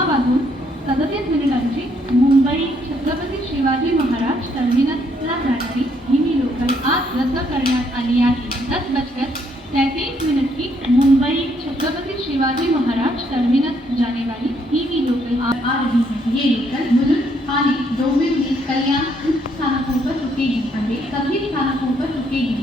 10 वाजून 37 मिनिटांची मुंबई छत्रपती शिवाजी महाराज टर्मिनसला जाणारी ही लोकल आज रद्द करण्यात आली आहे। 10:33 की मुंबई छत्रपति शिवाजी महाराज टर्मिनस जाने वाली ही लोकल आ रही है। ये लोकल बुजुर्ग थाने डोंबिवली कल्याण स्थानकों पर रुकेगी। सभी स्थानकों पर रुकेगी।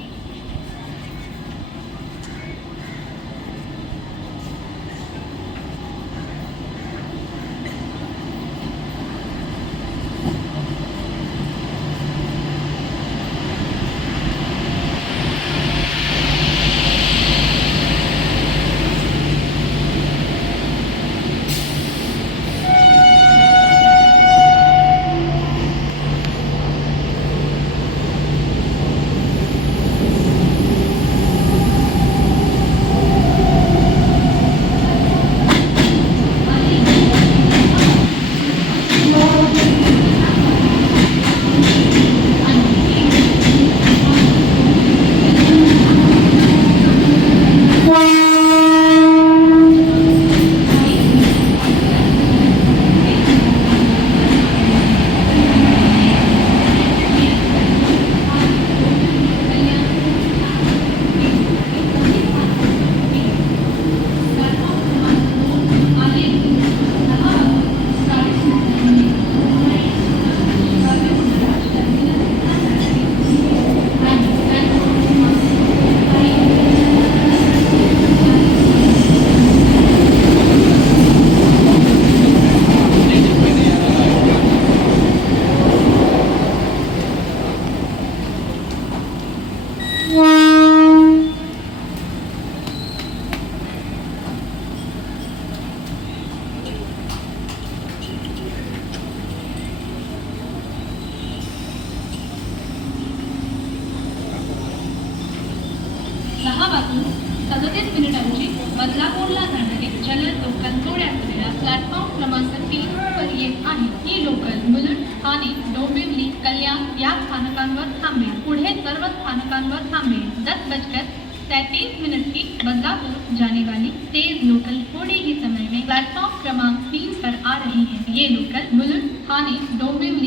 वाजून 37 बदलापूरला जाणारी जलद लोकल जोड्या असलेला प्लॅटफॉर्म क्रमांक 3 वर येत आहे। ही लोकल मुलुंड ठाणे डोंबिवली कल्याण या स्थानकांवर थांबेल। पुढे सर्व स्थानकांवर थांबेल। 10:33 की बदलापुर जाने वाली तेज लोकल थोड़े ही समय में प्लेटफॉर्म क्रमांक 3 पर आ रही है। ये लोकल मुलुंड ठाणे डोंबिवली